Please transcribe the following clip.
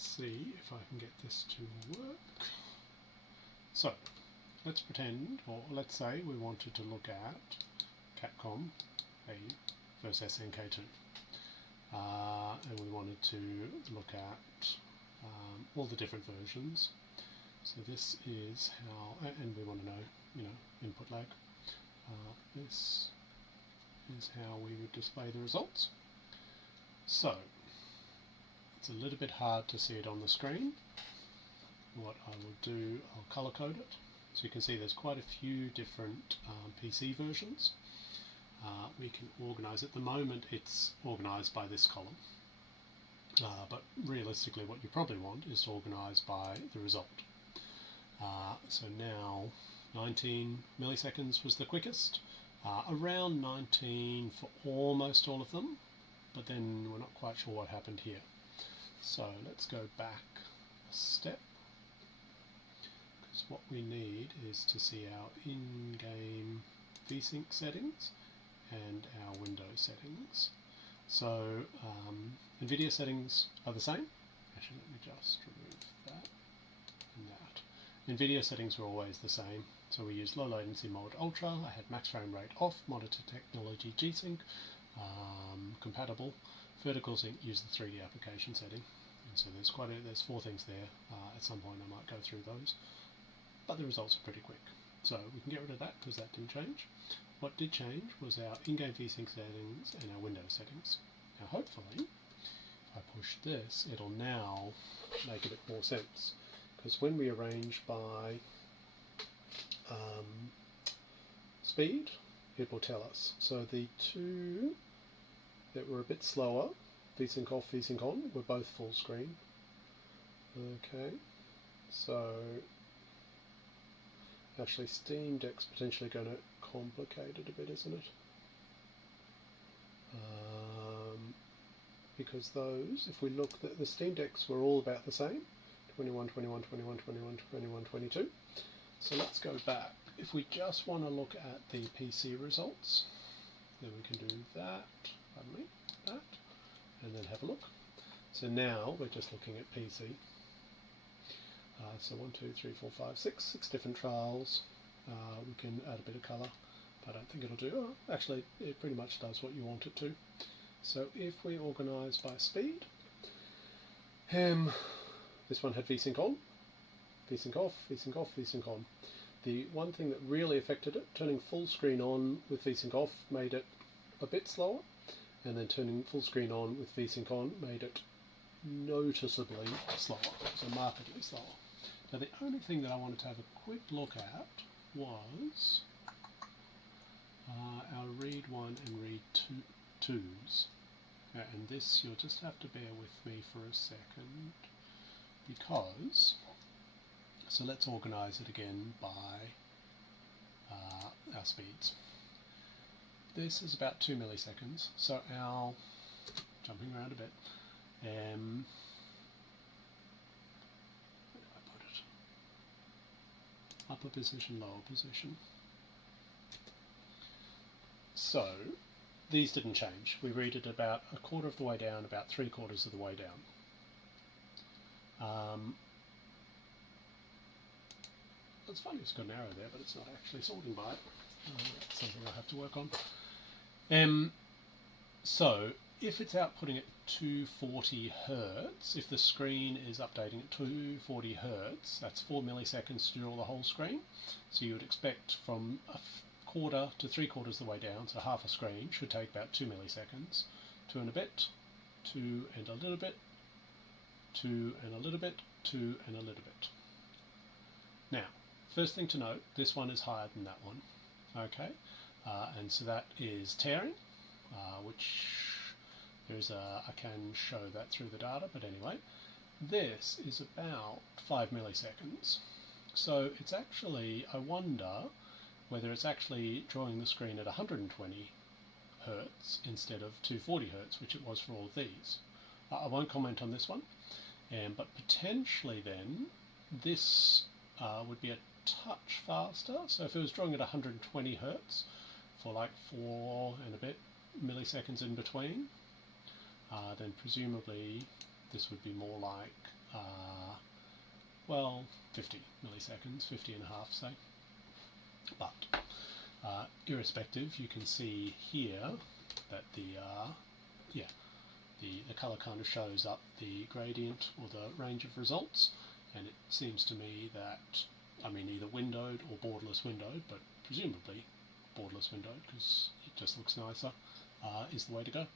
let's see if I can get this to work. So let's pretend, or let's say we wanted to look at Capcom versus SNK2. And we wanted to look at all the different versions. So this is how, and we want to know, input lag. This is how we would display the results. So it's a little bit hard to see it on the screen. What I will do, I'll color code it. So you can see there's quite a few different PC versions. We can organize, at the moment it's organized by this column. But realistically what you probably want is to organize by the result. So now 19 milliseconds was the quickest, around 19 for almost all of them, but then we're not quite sure what happened here. So let's go back a step, because what we need is to see our in-game VSync settings and our Windows settings. So NVIDIA settings are the same. Actually, let me just remove that and that. NVIDIA settings are always the same. So we use low latency mode ultra. I had max frame rate off, monitor technology G-Sync, compatible. Vertical sync, use the 3D application setting. And so there's 4 things there. At some point I might go through those. But the results are pretty quick. So we can get rid of that because that didn't change. What did change was our in-game VSync settings and our Windows settings. Now hopefully, if I push this, it'll now make a bit more sense. Because when we arrange by speed, it will tell us. So the 2 that were a bit slower, VSync off, VSync on, were both full screen. Okay, so actually Steam Deck's potentially going to complicate it a bit, isn't it? Because those, if we look, the Steam Decks were all about the same, 21, 21, 21, 21, 21, 22. So let's go back. If we just want to look at the PC results, then we can do that, pardon me, that, and then have a look. So now we're just looking at PC. So 1, 2, 3, 4, 5, 6 different trials. We can add a bit of colour. I don't think it'll do. Oh, actually, it pretty much does what you want it to. So if we organise by speed, this one had VSync on, VSync off, VSync off, VSync on. The one thing that really affected it, turning full screen on with VSync off made it a bit slower, and then turning full screen on with VSync on made it noticeably slower, so markedly slower. Now the only thing that I wanted to have a quick look at was our read 1 and read 2s. And this you'll just have to bear with me for a second, because, so let's organise it again by our speeds. This is about 2 milliseconds, so our, jumping around a bit, where do I put it? Upper position, lower position. So these didn't change. We read it about a quarter of the way down, about 3/4 of the way down. It's funny, it's got an arrow there, but it's not actually sorting by it. That's something I'll have to work on. So if it's outputting at 240 Hertz, if the screen is updating at 240 Hertz, that's 4 milliseconds to draw the whole screen. So you would expect from a quarter to 3/4 of the way down, so half a screen should take about 2 milliseconds. 2 and a bit, 2 and a little bit, 2 and a little bit, 2 and a little bit. Now, first thing to note, this one is higher than that one. Okay, and so that is tearing, which there's I can show that through the data, but anyway, this is about 5 milliseconds. So it's actually, I wonder whether it's actually drawing the screen at 120 Hertz instead of 240 Hertz, which it was for all of these. I won't comment on this one, but potentially then this would be a touch faster. So if it was drawing at 120 Hertz for like 4 and a bit milliseconds in between, then presumably this would be more like well, 50 milliseconds, 50 and a half, say. But irrespective, you can see here that the colour kind of shows up the gradient or the range of results, and it seems to me that, I mean, either windowed or borderless windowed, but presumably borderless windowed because it just looks nicer, is the way to go.